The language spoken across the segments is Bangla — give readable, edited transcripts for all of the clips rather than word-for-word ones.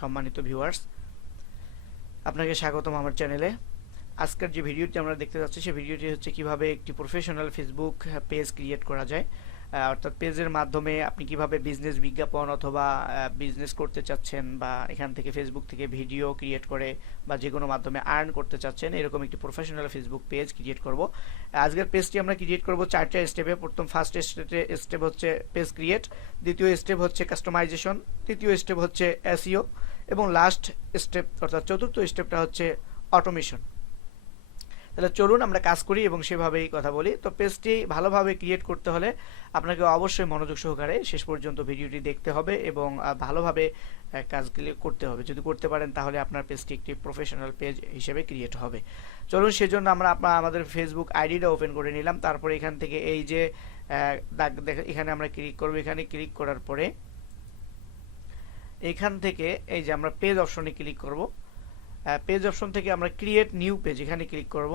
সম্মানিত ভিউয়ার্স, আপনাকে স্বাগতম আমার চ্যানেলে। আজকের যে ভিডিওটি আমরা দেখতে যাচ্ছি সেই ভিডিওটি হচ্ছে কিভাবে একটি প্রফেশনাল ফেসবুক পেজ ক্রিয়েট করা যায়, অর্থাৎ পেজের মাধ্যমে আপনি কিভাবে বিজনেস বিজ্ঞাপন অথবা বিজনেস করতে চাচ্ছেন বা এখান থেকে ফেসবুক থেকে ভিডিও ক্রিয়েট করে বা যে কোনো মাধ্যমে আর্ন করতে চাচ্ছেন, এরকম একটি প্রফেশনাল ফেসবুক পেজ ক্রিয়েট করব। আজকের পেজটি আমরা ক্রিয়েট করব চারটা স্টেপে। প্রথম ফার্স্ট স্টেপ হচ্ছে পেজ ক্রিয়েট, দ্বিতীয় স্টেপ হচ্ছে কাস্টমাইজেশন, তৃতীয় স্টেপ হচ্ছে এসইও এবং লাস্ট স্টেপ অর্থাৎ চতুর্থ স্টেপটা হচ্ছে অটোমেশন। তাহলে চলুন আমরা কাজ করি এবং সেভাবেই কথা বলি। তো পেজটি ভালোভাবে ক্রিয়েট করতে হলে আপনাকে অবশ্যই মনোযোগ সহকারে শেষ পর্যন্ত ভিডিওটি দেখতে হবে এবং ভালোভাবে কাজগুলি করতে হবে। যদি করতে পারেন তাহলে আপনার পেজটি একটি প্রফেশনাল পেজ হিসেবে ক্রিয়েট হবে। চলুন, সেজন্য আমরা আমাদের ফেসবুক আইডিটা ওপেন করে নিলাম। তারপরে এখান থেকে এই যে দাগ এখানে আমরা ক্লিক করব। এখানে ক্লিক করার পরে এখান থেকে এই যে আমরা পেজ অপশনে ক্লিক করব। পেজ অপশন থেকে আমরা ক্রিয়েট নিউ পেজ এখানে ক্লিক করব।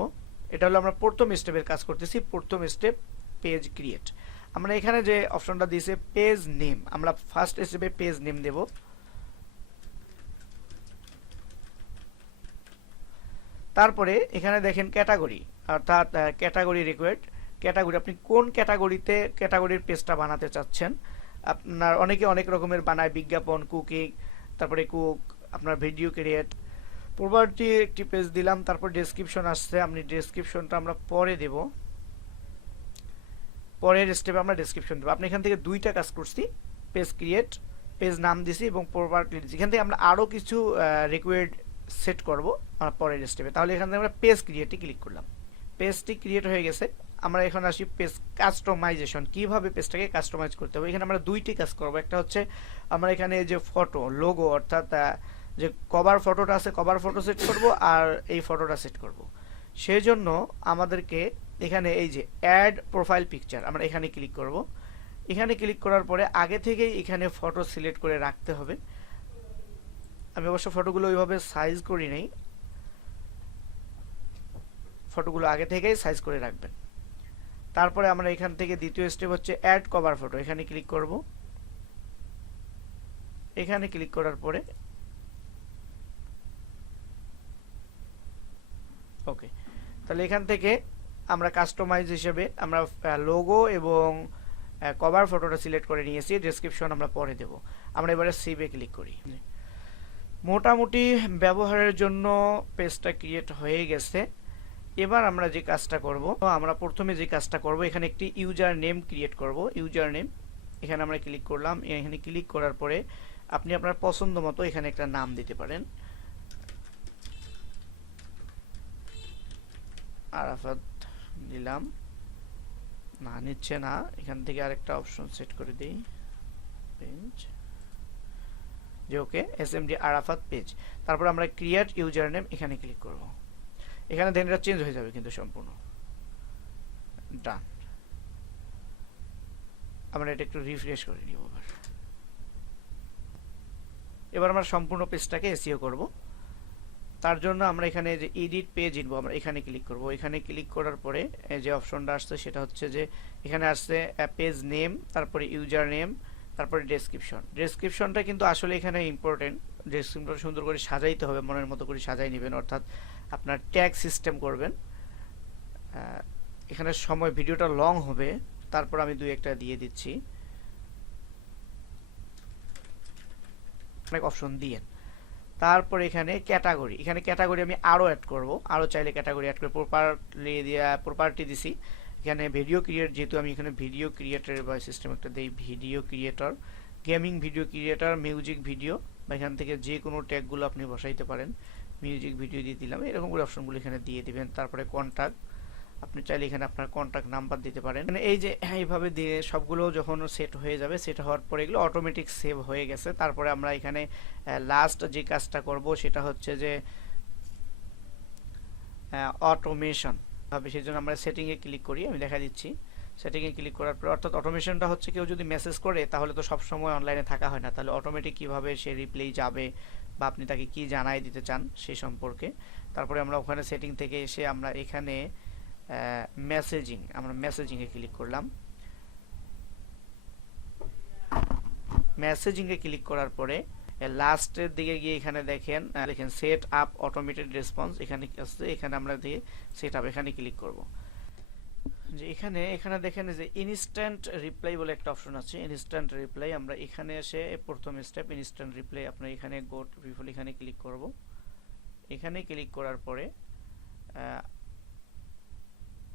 এটা হলো আমরা প্রথম স্টেপের কাজ করতেছি। প্রথম স্টেপ পেজ ক্রিয়েট। আমরা এখানে যে অপশনটা দিয়েছে পেজ নেম, আমরা ফার্স্ট স্টেপে পেজ নেম দেব। তারপরে এখানে দেখেন ক্যাটাগরি, অর্থাৎ ক্যাটাগরি রিকোয়ার্ড। ক্যাটাগরি, আপনি কোন ক্যাটাগরির পেজটা বানাতে চাচ্ছেন। আপনার অনেকে অনেক রকমের বানায়, বিজ্ঞাপন, কুকিং, তারপরে কুক, আপনার ভিডিও ক্রিয়েট। প্রপার্টি একটি পেজ দিলাম। তারপর ডেসক্রিপশন আসছে, আপনি ডেসক্রিপশনটা আমরা পরে দেব। পরের স্টেপে আমরা ডেসক্রিপশন দেব। আপনি এখান থেকে দুইটা কাজ করছি, পেজ ক্রিয়েট, পেজ নাম দিছি এবং প্রপার্টি দিছি। এখান থেকে আমরা আরও কিছু রিকোয়ার্ড সেট করব পরের স্টেপে। তাহলে এখান থেকে আমরা পেজ ক্রিয়েটে ক্লিক করলাম। পেজটি ক্রিয়েট হয়ে গেছে। আমরা এখন আসি পেজ কাস্টমাইজেশন, কিভাবে পেজটাকে কাস্টমাইজ করতে হবে। এখানে আমরা দুইটি কাজ করব। একটা হচ্ছে আমরা এখানে যে ফটো লোগো, অর্থাৎ যে কভার ফটোটা আছে, কভার ফটো সেট করব আর এই ফটোটা সেট করব। সেই জন্য আমাদেরকে এখানে এই যে অ্যাড প্রোফাইল পিকচার, আমরা এখানে ক্লিক করব। এখানে ক্লিক করার পরে আগে থেকেই এখানে ফটো সিলেক্ট করে রাখতে হবে। আমি অবশ্য ফটোগুলো ওইভাবে সাইজ করি নাই, ফটোগুলো আগে থেকেই সাইজ করে রাখবেন। তারপরে আমরা এখান থেকে দ্বিতীয় স্টেপ হচ্ছে অ্যাড কভার ফটো, এখানে ক্লিক করব। এখানে ক্লিক করার পরে ওকে, তাহলে এখান থেকে আমরা কাস্টমাইজ হিসেবে আমরা লোগো এবং কভার ফটোটা সিলেক্ট করে নিয়েছি। ডেসক্রিপশন আমরা পরে দেব। আমরা এবারে সেভে ক্লিক করি। মোটামুটি ব্যবহারের জন্য পেজটা ক্রিয়েট হয়ে গেছে। এবার আমরা যে কাজটা করব, আমরা প্রথমে যে কাজটা করব, এখানে একটি ইউজার নেম ক্রিয়েট করব। ইউজার নেম, এখানে আমরা ক্লিক করলাম। এখানে ক্লিক করার পরে আপনি আপনার পছন্দ মতো এখানে একটা নাম দিতে পারেন। আরাফাত দিলাম, না নিচ্ছে না। এখান থেকে আরেকটা অপশন সেট করে দিই, পেজ যে ওকে, এসএমডি আরাফাত পেজ। তারপর আমরা ক্রিয়েট ইউজার নেম এখানে ক্লিক করব। এখানে দেন এটা চেঞ্জ হয়ে যাবে কিন্তু সম্পূর্ণ। ডান। আমরা এটা একটু রিফ্রেশ করে নিব। এবার আমরা সম্পূর্ণ পেজটাকে এসইও করব। তার জন্য আমরা এখানে যে এডিট পেজ ইনফো, আমরা এখানে ক্লিক করব। এখানে ক্লিক করার পরে যে অপশনটা আসছে সেটা হচ্ছে যে এখানে আসছে পেজ নেম, তারপরে ইউজার নেম, তারপরে ডেসক্রিপশন। ডেসক্রিপশনটা কিন্তু আসলে এখানে ইম্পর্টেন্ট। ডেসক্রিপশন সুন্দর করে সাজাইতে হবে, মনের মতো করে সাজাই নেবেন, অর্থাৎ আপনার ট্যাগ সিস্টেম করবেন। এখানে সময় ভিডিওটা লং হবে, তারপর আমি দুই একটা দিয়ে দিচ্ছি। অনেক অপশন দিয়ে তারপর এখানে ক্যাটাগরি, এখানে ক্যাটাগরি আমি আরও অ্যাড করব। আরও চাইলে ক্যাটাগরি অ্যাড করে প্রপার্টি দিছি। এখানে ভিডিও ক্রিয়েট, যেহেতু আমি এখানে ভিডিও ক্রিয়েটর বা সিস্টেম একটা দিই, video creator, gaming video creator, music video, বা এখান থেকে যে কোনো ট্যাগগুলো আপনি বসাইতে পারেন। মিউজিক ভিডিও দিয়ে দিলাম, এরকম করে অপশনগুলো এখানে দিয়ে দিবেন। তারপরে কন্ট্যাক্ট, আপনি চাইলে এখানে আপনার কন্ট্যাক্ট নাম্বার দিতে পারেন। মানে এই যে এইভাবে দিয়ে সবগুলো যখন সেট হয়ে যাবে, সেট হওয়ার পরে এগুলো অটোমেটিক সেভ হয়ে গেছে। তারপরে আমরা এখানে লাস্ট যে কাজটা করব সেটা হচ্ছে যে অটোমেশন হবে। সেই জন্য আমরা সেটিংয়ে ক্লিক করি, আমি দেখা দিচ্ছি। সেটিংয়ে ক্লিক করার পর, অর্থাৎ অটোমেশনটা হচ্ছে কেউ যদি মেসেজ করে তাহলে তো সবসময় অনলাইনে থাকা হয় না, তাহলে অটোমেটিক কীভাবে সে রিপ্লাই যাবে বা আপনি তাকে কি জানাই দিতে চান সেই সম্পর্কে। তারপরে আমরা ওখানে সেটিং থেকে এসে আমরা এখানে মেসেজিং, আমরা মেসেজিংয়ে ক্লিক করলাম। মেসেজিংয়ে ক্লিক করার পরে লাস্টের দিকে গিয়ে এখানে দেখেন দেখেন সেট আপ অটোমেটেড রেসপন্স এখানে আসছে, এখানে আমরা দিয়ে সেট আপ এখানে ক্লিক করব। যে এখানে দেখেন যে ইনস্ট্যান্ট রিপ্লাই বলে একটা অপশন আছে, ইনস্ট্যান্ট রিপ্লাই। আমরা এখানে এসে প্রথম স্টেপ ইনস্ট্যান্ট রিপ্লাই, আপনার এখানে গো টু পিপল এখানে ক্লিক করব। এখানে ক্লিক করার পরে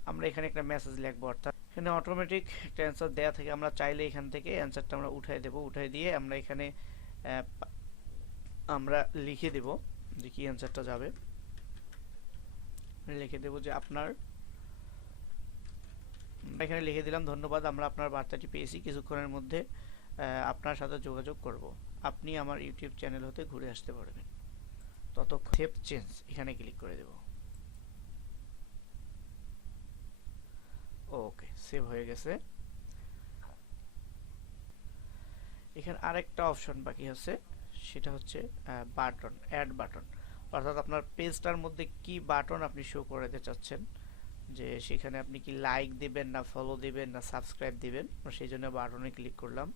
আমরা এখানে একটা মেসেজ লিখবো, অর্থাৎ এখানে অটোমেটিক একটা অ্যান্সার দেয়া থাকে, আমরা চাইলে এখান থেকে অ্যান্সারটা আমরা উঠাই দেব। উঠাই দিয়ে আমরা এখানে আমরা লিখে দেব যে কি অ্যান্সারটা যাবে। লিখে দেব যে আপনার, এখানে লিখে দিলাম ধন্যবাদ, আমরা আপনার বার্তাটি পেয়েছি, কিছুক্ষণের মধ্যে আপনার সাথে যোগাযোগ করব, আপনি আমার ইউটিউব চ্যানেল হতে ঘুরে আসতে পারবেন। ততক্ষণ সেভ চেঞ্জ এখানে ক্লিক করে দেব। ওকে, সেভ হয়ে গেছে। এখানে আরেকটা অপশন বাকি আছে, সেটা হচ্ছে বাটন, অ্যাড বাটন। অর্থাৎ আপনার পেজটার মধ্যে কি বাটন আপনি শো করাতে চাচ্ছেন, যে সেখানে আপনি কি লাইক দিবেন না ফলো দিবেন না সাবস্ক্রাইব দিবেন, সেই জন্য বাটনে ক্লিক করলাম।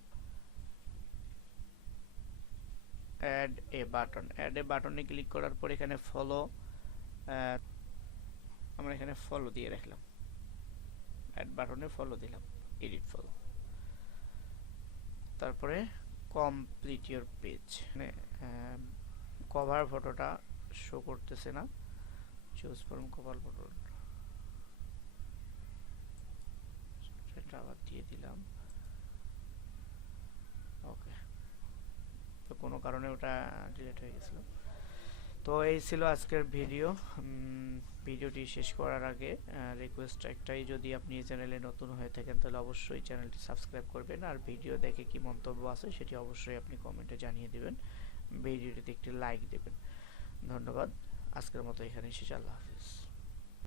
Add a button, add a বাটনে ক্লিক করার পর এখানে ফলো, আমরা এখানে ফলো দিয়ে রাখলাম, অ্যাড বাটনে ফলো দিলাম, এডিট ফলো। তারপরে কমপ্লিট ইওর পেজ, মানে কভার ফটোটা শো করতেছে না, চুজ ফ্রম কভার ফটো, সেটা আবার দিয়ে দিলাম। ওকে, তো কোনো কারণে ওটা ডিলিট হয়ে গেছিল। তো এই ছিল আজকের ভিডিও। ভিডিওটি শেষ করার আগে রিকোয়েস্ট একটাই, যদি আপনি এই চ্যানেলে নতুন হয়ে থাকেন তাহলে অবশ্যই চ্যানেলটি সাবস্ক্রাইব করবেন, আর ভিডিও দেখে কি মন্তব্য আছে সেটি অবশ্যই আপনি কমেন্টে জানিয়ে দিবেন, ভিডিওটিতে একটি লাইক দেবেন। ধন্যবাদ, আজকের মতো এখানেই শেষ, আল্লাহ হাফিজ।